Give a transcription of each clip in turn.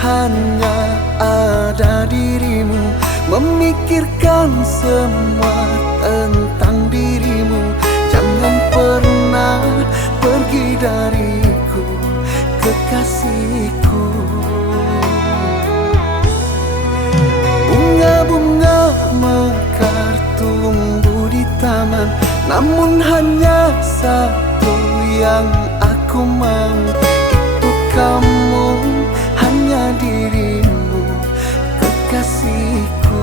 hanya ada dirimu, memikirkan semua tentang dirimu. Jangan pernah pergi dariku, kekasihku. Bunga-bunga mekar tumbuh di taman, namun hanya satu yang aku mau, itu kamu, hanya dirimu, kekasihku.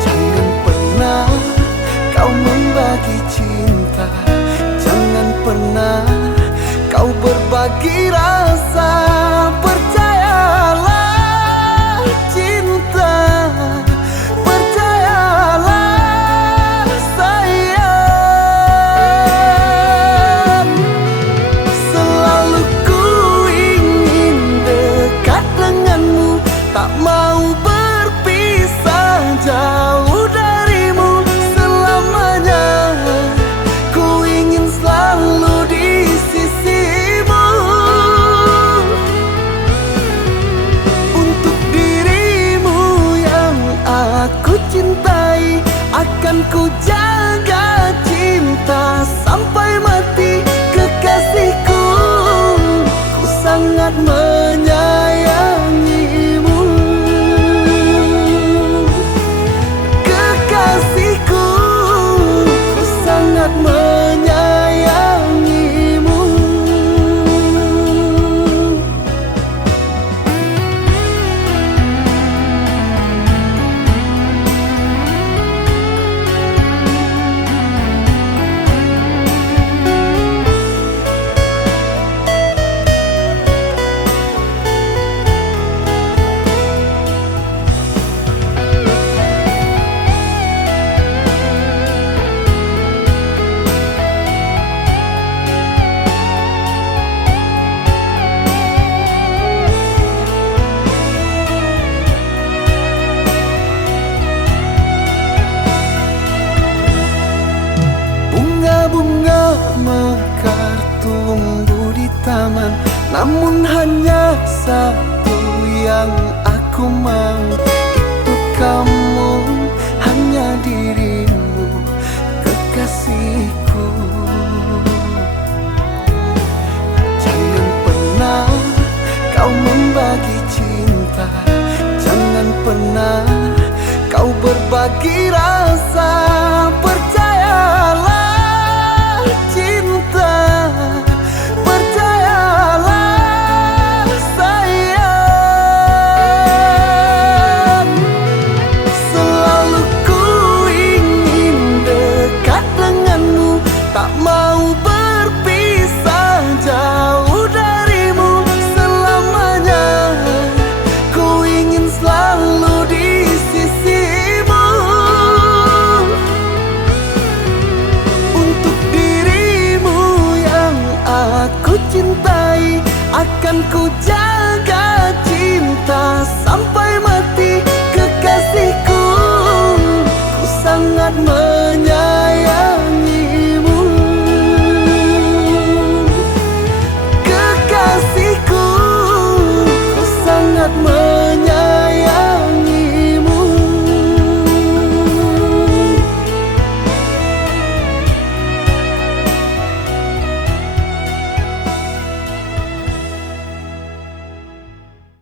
Jangan pernah kau membagi cinta, jangan pernah kau berbagi rasa. Percayalah cinta, percayalah sayang. Selalu ku ingin dekat denganmu, tak mau berpisah jauh darimu selamanya. Ku ingin selalu di sisimu. Untuk dirimu yang aku cintai, akan ku jaga cinta sampai mati. Kekasihku, ku sangat menyayangimu. Kekasihku, ku sangat menyayangimu. Bunga mekar tumbuh di taman, namun hanya satu yang aku mau, itu kamu, hanya dirimu, kekasihku. Jangan pernah kau membagi cinta, jangan pernah kau berbagi rasa. Percayalah cinta, percayalah sayang. Selalu ku ingin dekat denganmu, tak mau berpisah jauh darimu selamanya. Ku ingin selalu di sisimu. Untuk dirimu yang aku cintai, akan ku jaga cinta